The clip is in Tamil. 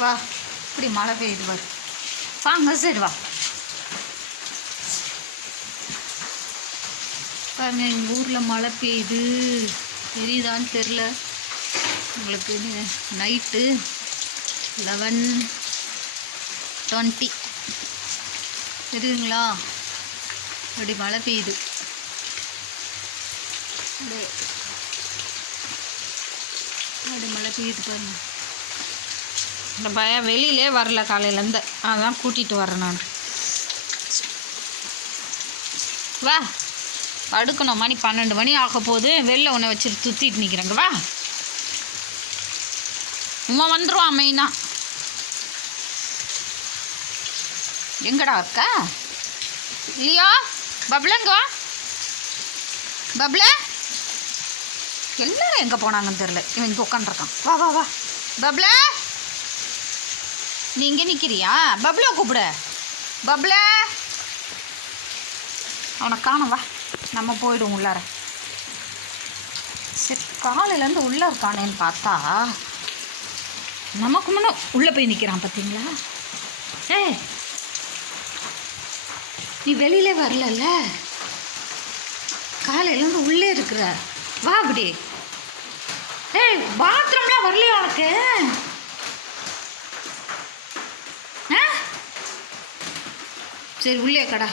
வா, இப்படி மழை பெய்யுது பாரு. வாங்க சரி வா. பாருங்க, எங்கள் ஊரில் மழை பெய்யுது. தெரியுதான்னு தெரில உங்களுக்கு. நைட்டு 11:20 தெரியுதுங்களா? அப்படி மழை பெய்யுது. அப்படி மழை பெய்யுது பாருங்க. இந்த பையன் வெளியிலே வரல காலையிலேருந்து, அதான் கூட்டிகிட்டு வரேன் நான். வா, படுக்கணும். மணி 12 மணி ஆக போகுது. வெளில உன்னை வச்சுட்டு சுற்றிட்டு நிற்கிறேங்க. வா, உமா வந்துடுவான் மெயினா. எங்கடா இருக்க? இல்லையா பப்ளங்க? வா பப்ள, எல்லாரும் எங்கே போனாங்கன்னு தெரில. இவன் இங்கே உட்காந்துருக்கான். வா வா வா பப்ள, நீ இங்கே நிற்கிறியா? பப்ள கூப்பிட. பப்ள, அவனை காணோம். வா, நம்ம போய்டுவோம் உள்ளார. சரி, காலையிலேருந்து உள்ளே இருக்கானேன்னு பார்த்தா நமக்கு முன்னே உள்ளே போய் நிற்கிறான். பார்த்தீங்களா? ஏய், நீ வெளியிலே வரலல்ல, காலையிலேருந்து உள்ளே இருக்கிற. வா அப்படி. ஏய், பாத்ரூம்லாம் வரலையா உனக்கு? சரி, உள்ளே கடா.